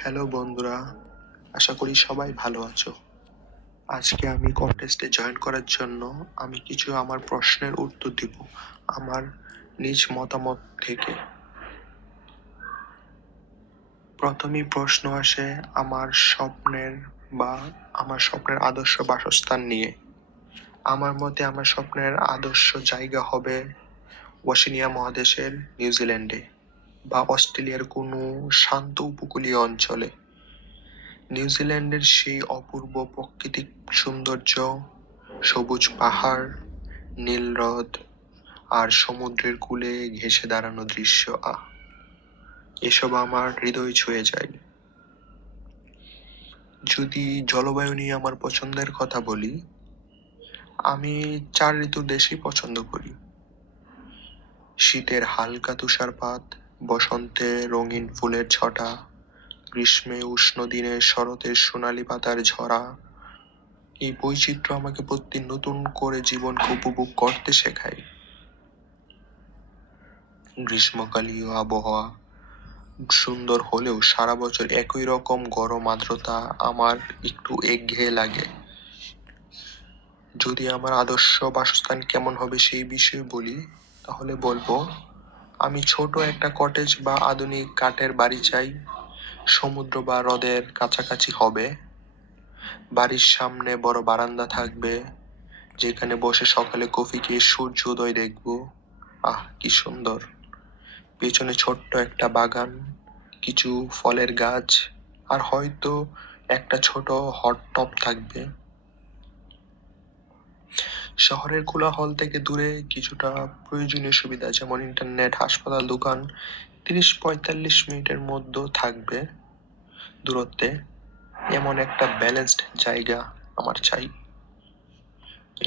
Hello বন্ধুরা, আশা করি সবাই ভালো আছো। আজকে আমি কন্টেস্টে জয়েন করার জন্য আমি কিছু আমার প্রশ্নের উত্তর দিব আমার নিজ মতামত থেকে। প্রথমেই প্রশ্ন আসে আমার স্বপ্নের আদর্শ বাসস্থান নিয়ে। আমার মতে আমার স্বপ্নের আদর্শ জায়গা হবে ওশেনিয়া মহাদেশের নিউজিল্যান্ডে বা অস্ট্রেলিয়ার কোনো শান্ত উপকূলীয় অঞ্চলে। নিউজিল্যান্ডের সেই অপূর্ব প্রাকৃতিক সৌন্দর্য, সবুজ পাহাড়, নীল হ্রদ আর সমুদ্রের কূলে ঘেঁষে দাঁড়ানো দৃশ্য, এসব আমার হৃদয় ছুঁয়ে যায়। যদি জলবায়ু নিয়ে আমার পছন্দের কথা বলি, আমি 4 ঋতু দেশই পছন্দ করি। শীতের হালকা তুষারপাত, বসন্তে রঙিন ফুলের ছটা, গ্রীষ্মে উষ্ণ দিনে শরতের সোনালী পাতার ঝরা। এই বৈচিত্র্য আমাকে প্রতিদিন নতুন করে জীবনকে উপভোগ করতে শেখায়। গ্রীষ্মকালীয় আবহাওয়া সুন্দর হলেও সারা বছর একই রকম গরম আর্দ্রতা আমার একটু একঘেয়ে লাগে। যদি আমার আদর্শ বাসস্থান কেমন হবে সেই বিষয়ে বলি, তাহলে বলবো আমি ছোট একটা কটেজ বা আধুনিক কাঠের বাড়ি চাই। সমুদ্র বা হ্রদের কাছাকাছি হবে। বাড়ির সামনে বড় বারান্দা থাকবে, যেখানে বসে সকালে কফি খেয়ে সূর্য উদয় দেখবো। কি সুন্দর! পেছনে ছোট্ট একটা বাগান, কিছু ফলের গাছ, আর হয়তো একটা ছোট হট টব থাকবে। শহরের কোলাহল থেকে দূরে কিছুটা প্রয়োজনীয় সুবিধা যেমন ইন্টারনেট, হাসপাতাল, দোকান 30-45 মিনিটের মধ্যে থাকবে দূরত্বে, এমন একটা ব্যালেন্সড জায়গা আমার চাই।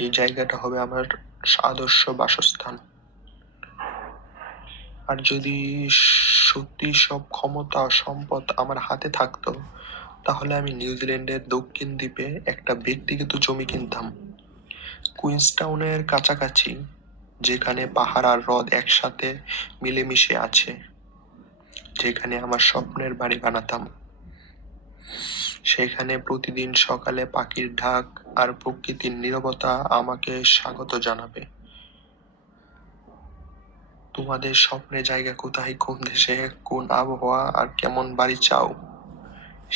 এই জায়গাটা হবে আমার আদর্শ বাসস্থান। আর যদি সত্যি সব ক্ষমতা ও সম্পদ আমার হাতে থাকতো, তাহলে আমি নিউজিল্যান্ডের দক্ষিণ দ্বীপে একটা ব্যক্তিগত জমি কিনতাম, কুইন্সটাউনের কাছাকাছি, যেখানে পাহাড় আর হ্রদ একসাথে মিলেমিশে আছে, যেখানে আমার স্বপ্নের বাড়ি বানাতাম। সেখানে প্রতিদিন সকালে পাখির ঢাক আর প্রকৃতির নীরবতা আমাকে স্বাগত জানাবে। তোমাদের স্বপ্নের জায়গা কোথায়, কোন দেশে, কোন আবহাওয়া আর কেমন বাড়ি চাও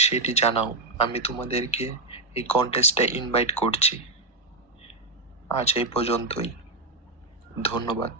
সেটি জানাও। আমি তোমাদেরকে এই কন্টেস্টে ইনভাইট করছি। আজ এই পর্যন্তই। ধন্যবাদ।